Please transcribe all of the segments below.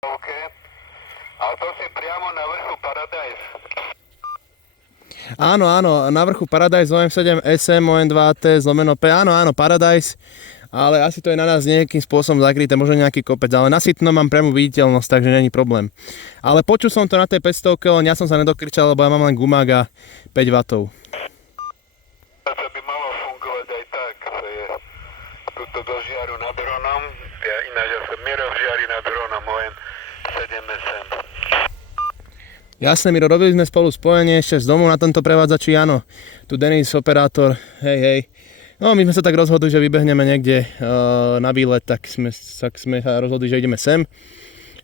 OK. A to si priamo na vrchu Paradise. Áno, na vrchu Paradise OM7 SM ON2T zlomeno P, áno, Paradise, ale asi to je na nás nejakým spôsobom zakryté, možno nejaký kopec, ale na Sitnom mám priamu viditeľnosť, takže není problém. Ale počul som to na tej 500, len ja som sa nedokričal, lebo ja mám len gumák a 5 W. To by malo fungovať aj tak, to je tuto do žiaru nad Hronom, ináč ja som Miro v žiari nad Hronom, ON7 SM. Jasné, Miro, robili sme spolu spojenie ešte z domu na tomto prevádzači, áno. Tu Denis, operátor, hej. No, my sme sa tak rozhodli, že vybehneme niekde na výlet, tak sme sa rozhodli, že ideme sem.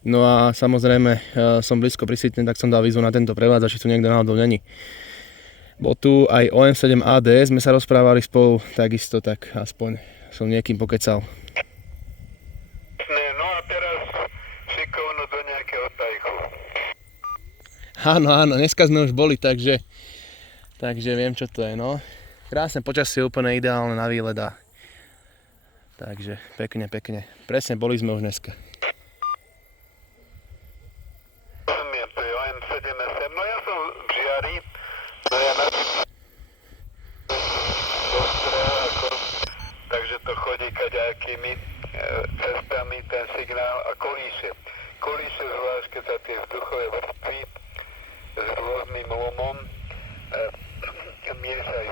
No a samozrejme, som blízko pri Sitne, tak som dal výzvu na tento prevádzač, či tu niekto náhodou není. Bo tu aj OM7 AD sme sa rozprávali spolu, takisto, tak aspoň som niekým pokecal. No a teraz šikovno do nejakého tajchu. Áno, dneska sme už boli, takže viem, čo to je, no. Krásne počasie, úplne ideálne na výlet a takže pekne. Presne, boli sme už dneska. Rozumiem, to je ON7 SM. No ja som v žiari, no ja na takže to chodí kaďakými cestami, ten signál a kolíše. Kolíše zvlášť, keď sa tie vzduchové vrstvy s rôznym lomom miešajú.